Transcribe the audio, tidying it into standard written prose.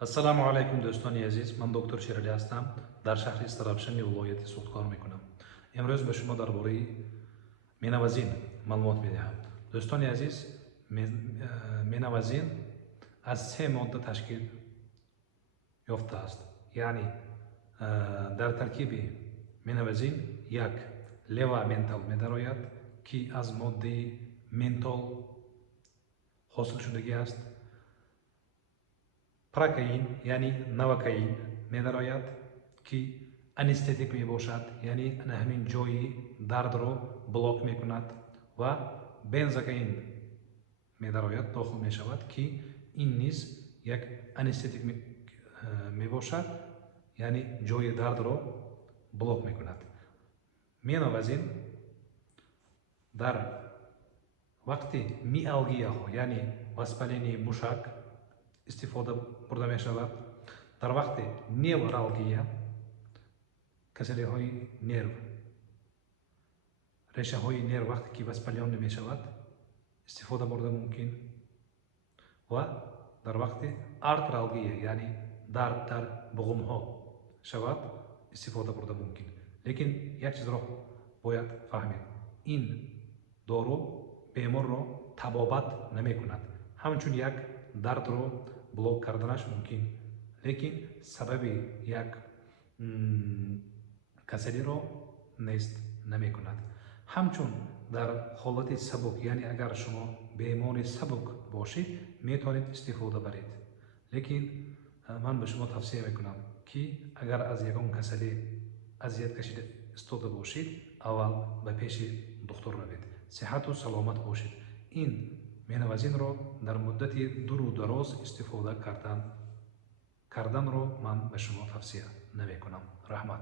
السلام علیکم دوستان عزیز، من دکتر شیرالی هستم. در شهر استرابشن ولایت سوخت کار میکنم. امروز به شما درباره مینوازین معلومات میدهم. دوستان عزیز، مینوازین از سه ماده تشکیل یافته است. یعنی در ترکیب مینوازین یک لوا منتال می‌دارد که از ماده منتال حاصل شدگی است. پراکائین یعنی نوکائین می‌دارد که انستتیک میباشد، یعنی همین جای درد رو بلاک میکند، و بنزوکائین می‌دارد داخل میشود که این نیز یک انستتیک میباشد، یعنی جای درد رو بلاک میکند. مینوازین در وقتی میالگیا ها یعنی وسپلینی موشک استفاده برده می شود. در وقت نیورالگیا کسری های نرو، ریشه های نرو وقتی که وسپلیان نمی شود استفاده برده ممکن، و در وقت آرترالگیا یعنی در بغم ها شود استفاده برده ممکن. لیکن یک چیز را باید فهمید، این دارو بیمار را تبابت نمی کند، همچون یک درد رو بلوک کردنش ممکن، لیکن سبب یک کسری رو نیست نمی کند. همچون در حالت سبک، یعنی اگر شما بیمار سبک باشید میتونید استفاده برید، لیکن من به شما توصیه میکنم که اگر از یگان کسری اذیت کشیده استفاده باشید اول به پیش دکتر روید. صحت و سلامت باشید. این مینوازین رو در مدت دور و دراز استفاده کردن رو من به شما توصیه نمی کنم. رحمت.